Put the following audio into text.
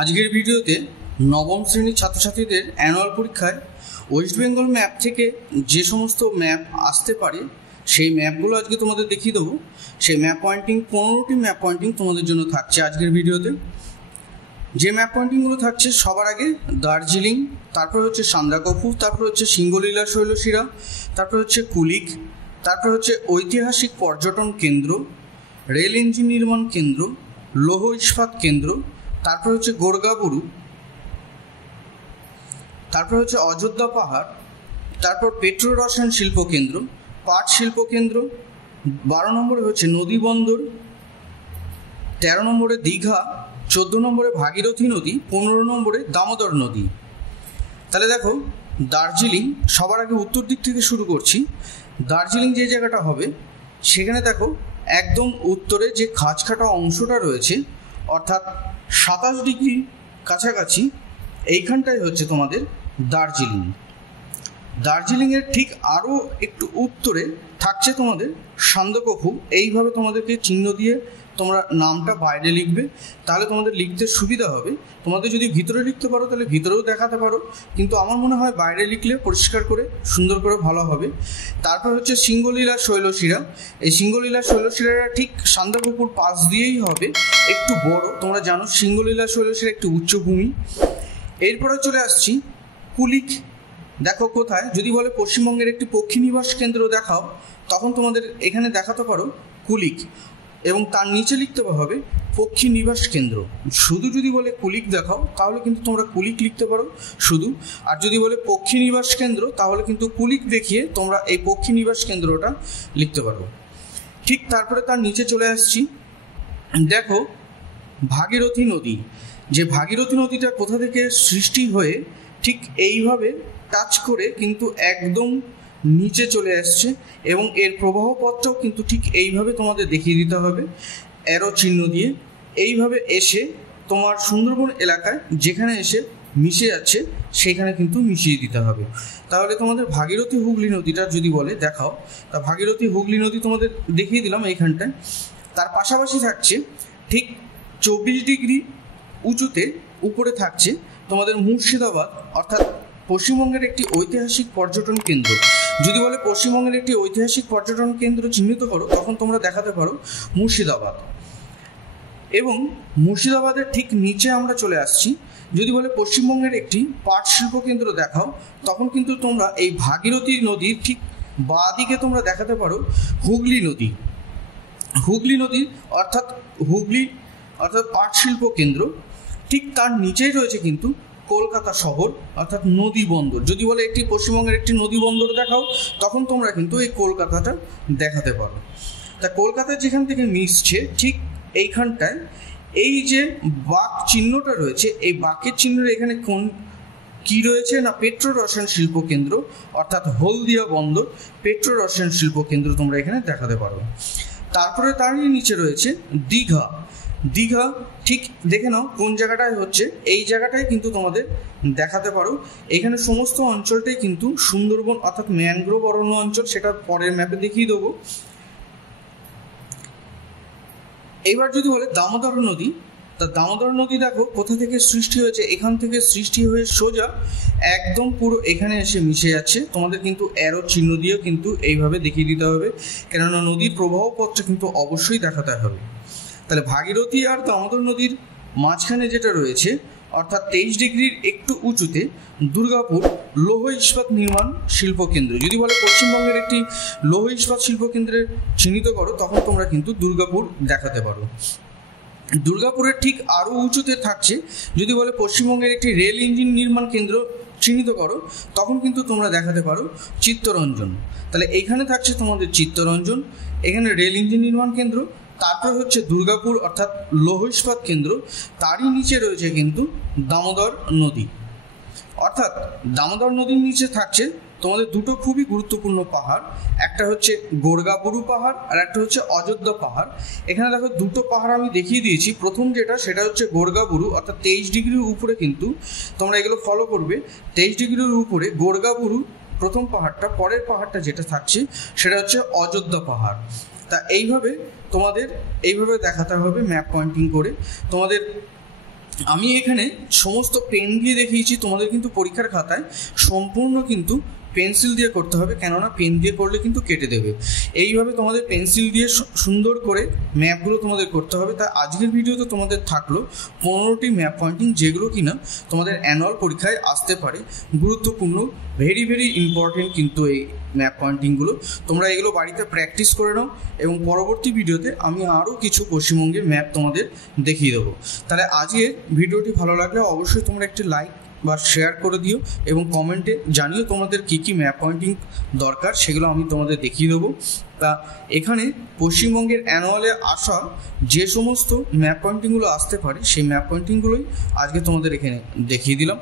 আজকের ভিডিওতে নবম শ্রেণীর ছাত্রছাত্রীদের অ্যানুয়াল পরীক্ষায় ওয়েস্ট বেঙ্গল ম্যাপ থেকে যে সমস্ত ম্যাপ আসতে পারে সেই ম্যাপগুলো আজকে তোমাদের দেখিয়ে দেবো। সেই ম্যাপ পয়েন্টিং 15টি ম্যাপ পয়েন্টিং তোমাদের জন্য থাকছে আজকের ভিডিওতে। যে ম্যাপ পয়েন্টিংগুলো থাকছে সবার আগে দার্জিলিং, তারপর হচ্ছে সান্দাকফু, তারপর হচ্ছে সিঙ্গলীলা শৈলশিরা, তারপর হচ্ছে কুলিক, তারপর হচ্ছে ঐতিহাসিক পর্যটন কেন্দ্র, রেল ইঞ্জিন নির্মাণ কেন্দ্র, লৌহ ইস্পাত কেন্দ্র, তারপর হচ্ছে গোরগাবুরু, তারপর হচ্ছে অযোধ্যা পাহাড়, তারপর পেট্রো রসায়ন শিল্প কেন্দ্র, পাট শিল্প কেন্দ্র, 12 নম্বরে হচ্ছে নদী বন্দর, 13 নম্বরে দীঘা, 14 নম্বরে ভাগীরথী নদী, 15 নম্বরে দামোদর নদী। তাহলে দেখো, দার্জিলিং সবার আগে উত্তর দিক থেকে শুরু করছি। দার্জিলিং যে জায়গাটা হবে সেখানে দেখো একদম উত্তরে যে খাঁজকাটা অংশটা রয়েছে অর্থাৎ 27 ডিগ্রি কাছাকাছি, এইখানটাই হচ্ছে তোমাদের দার্জিলিং। দার্জিলিংয়ের ঠিক আরও একটু উত্তরে থাকছে তোমাদের সান্দাকফু। এইভাবে তোমাদেরকে চিহ্ন দিয়ে তোমরা নামটা বাইরে লিখবে, তাহলে তোমাদের লিখতে সুবিধা হবে। তোমাদের যদি ভিতরে লিখতে পারো তাহলে ভিতরেও দেখাতে পারো, কিন্তু আমার মনে হয় বাইরে লিখলে পরিষ্কার করে সুন্দর করে ভালো হবে। তারপর হচ্ছে সিঙ্গলীলা শৈলশিরা। এই সিঙ্গলীলা শৈলশিরাটা ঠিক সান্দাকফুর পাশ দিয়েই হবে, একটু বড়। তোমরা জানো সিঙ্গলীলা শৈলশিরা একটু উচ্চভূমি। এরপরে চলে আসছি কুলিক। দেখো কোথায়, যদি বলে পশ্চিমবঙ্গের একটি পক্ষী নিবাস কেন্দ্র দেখাও, তখন তোমাদের এখানে দেখাতে পারো কুলিক, এবং তার নিচে লিখতে হবে পক্ষী নিবাস কেন্দ্র। শুধু যদি বলে কুলিক দেখাও তাহলে কিন্তু তোমরা কুলিক লিখতে পারো শুধু, আর যদি বলে পক্ষী নিবাস কেন্দ্র তাহলে কিন্তু কুলিক দেখিয়ে তোমরা এই পক্ষী নিবাস কেন্দ্রটা লিখতে পারো। ঠিক তারপরে তার নিচে চলে আসছি, দেখো ভাগীরথী নদী। যে ভাগীরথী নদীটা কোথা থেকে সৃষ্টি হয়ে ঠিক এইভাবে টাচ করে কিন্তু একদম নিচে চলে আসছে, এবং এর প্রবাহ পথটাও কিন্তু ঠিক এইভাবে তোমাদের দেখিয়ে দিতে হবে অ্যারো চিহ্ন দিয়ে। এইভাবে এসে তোমার সুন্দরবন এলাকায় যেখানে এসে মিশে যাচ্ছে সেখানে কিন্তু মিশিয়ে দিতে হবে। তাহলে তোমাদের ভাগীরথী হুগলি নদীটা যদি বলে দেখাও, তা ভাগীরথী হুগলি নদী তোমাদের দেখিয়ে দিলাম এইখানটায়। তার পাশাপাশি থাকছে ঠিক 24 ডিগ্রি উঁচুতে উপরে থাকছে তোমাদের মুর্শিদাবাদ, অর্থাৎ পশ্চিমবঙ্গের একটি ঐতিহাসিক পর্যটন কেন্দ্র। যদি বলে পশ্চিমবঙ্গের একটি ঐতিহাসিক পর্যটন কেন্দ্র চিহ্নিত করো, তখন তোমরা দেখাতে পারো মুর্শিদাবাদ। এবং মুর্শিদাবাদের ঠিক নিচে আমরা চলে আসছি, যদি বলে পশ্চিমবঙ্গের একটি পাট শিল্প কেন্দ্র দেখাও, তখন কিন্তু তোমরা এই ভাগীরথী নদীর ঠিক বাঁ দিকে তোমরা দেখাতে পারো হুগলি নদী। হুগলি নদী অর্থাৎ পাট শিল্প কেন্দ্র। ঠিক তার নিচেই রয়েছে কিন্তু কলকাতা শহর অর্থাৎ নদী বন্দর। যদি বলে একটি পশ্চিমবঙ্গের একটি নদী বন্দর দেখাও, তখন তোমরা কিন্তু এই কলকাতাটা দেখাতে পারো। তা কলকাতায় যেখান থেকে মিশছে ঠিক এইখানটায় এই যে বাঁক চিহ্নটা রয়েছে, এই বাঁকের চিহ্নের এখানে কোন কি রয়েছে না পেট্রো রসায়ন শিল্প কেন্দ্র, অর্থাৎ হলদিয়া বন্দর পেট্রো রসায়ন শিল্প কেন্দ্র তোমরা এখানে দেখাতে পারো। তারপরে তারই নিচে রয়েছে দীঘা। দীঘা ঠিক দেখে নাও কোন জায়গাটায় হচ্ছে, এই জায়গাটায় কিন্তু তোমাদের দেখাতে পারো। এখানে সমস্ত অঞ্চলটাই কিন্তু সুন্দরবন অর্থাৎ ম্যানগ্রোভ অরণ্য অঞ্চল, সেটা পরের ম্যাপে দেখিয়ে দেবো। এবার যদি বলে দামোদর নদী, তা দামোদর নদী দেখো কোথা থেকে সৃষ্টি হয়েছে, এখান থেকে সৃষ্টি হয়ে সোজা একদম পুরো এখানে এসে মিশে যাচ্ছে। তোমাদের কিন্তু অ্যারো চিহ্ন দিয়েও কিন্তু এইভাবে দেখিয়ে দিতে হবে, কেননা নদীর প্রবাহ পথটা কিন্তু অবশ্যই দেখাতে হবে। তাহলে ভাগীরথী আর দামোদর নদীর মাঝখানে যেটা রয়েছে অর্থাৎ 23 ডিগ্রির একটু উঁচুতে দুর্গাপুর লৌহ ইস্পাত নির্মাণ শিল্প কেন্দ্র। যদি বলে পশ্চিমবঙ্গের একটি লৌহ ইস্পাত শিল্প কেন্দ্রে চিহ্নিত করো, তখন তোমরা কিন্তু দুর্গাপুর দেখাতে পারো। দুর্গাপুরের ঠিক আরও উঁচুতে থাকছে, যদি বলে পশ্চিমবঙ্গের একটি রেল ইঞ্জিন নির্মাণ কেন্দ্র চিহ্নিত করো, তখন কিন্তু তোমরা দেখাতে পারো চিত্তরঞ্জন। তাহলে এখানে থাকছে তোমাদের চিত্তরঞ্জন, এখানে রেল ইঞ্জিন নির্মাণ কেন্দ্র, তারপর হচ্ছে দুর্গাপুর অর্থাৎ লৌহ ইস্পাত কেন্দ্র, তারই নিচে রয়েছে কিন্তু দামোদর নদী। অর্থাৎ দামোদর নদীর নিচে থাকছে তোমাদের দুটো খুবই গুরুত্বপূর্ণ পাহাড়, একটা হচ্ছে গোরগাবুরু পাহাড় আর একটা হচ্ছে অযোধ্যা পাহাড়। এখানে দেখো দুটো পাহাড় আমি দেখিয়ে দিয়েছি। প্রথম যেটা সেটা হচ্ছে গোরগাবুরু, অর্থাৎ 23 ডিগ্রির উপরে কিন্তু তোমরা এগুলো ফলো করবে। 23 ডিগ্রির উপরে গোরগাবুরু প্রথম পাহাড়টা, পরের পাহাড়টা যেটা থাকছে সেটা হচ্ছে অযোধ্যা পাহাড়। তা এইভাবে তোমাদের এইভাবে দেখাতে হবে ম্যাপ পয়েন্টিং করে। তোমাদের আমি এখানে সমস্ত পেন দিয়ে দেখিয়েছি, তোমাদের কিন্তু পরীক্ষার খাতায় সম্পূর্ণ কিন্তু পেন্সিল দিয়ে করতে হবে, কেননা পেন দিয়ে করলে কিন্তু কেটে দেবে। এইভাবে তোমাদের পেন্সিল দিয়ে সুন্দর করে ম্যাপগুলো তোমাদের করতে হবে। তাই আজকের ভিডিওতে তোমাদের থাকলো 15টি ম্যাপ পয়েন্টিং, যেগুলো কিনা তোমাদের অ্যানুয়াল পরীক্ষায় আসতে পারে। গুরুত্বপূর্ণ, ভেরি ভেরি ইম্পর্টেন্ট কিন্তু এই ম্যাপ পয়েন্টিংগুলো। তোমরা এগুলো বাড়িতে প্র্যাকটিস করে নাও, এবং পরবর্তী ভিডিওতে আমি আরও কিছু পশ্চিমবঙ্গের ম্যাপ তোমাদের দেখিয়ে দেবো। তাহলে আজকের ভিডিওটি ভালো লাগলে অবশ্যই তোমরা একটি লাইক বা শেয়ার করে দিও, এবং কমেন্টে জানিও তোমাদের কী কী ম্যাপ পয়েন্টিং দরকার, সেগুলো আমি তোমাদের দেখিয়ে দেবো। তা এখানে পশ্চিমবঙ্গের অ্যানুয়ালে আসা যে সমস্ত ম্যাপ পয়েন্টিংগুলো আসতে পারে, সেই ম্যাপ পয়েন্টিংগুলোই আজকে তোমাদের এখানে দেখিয়ে দিলাম।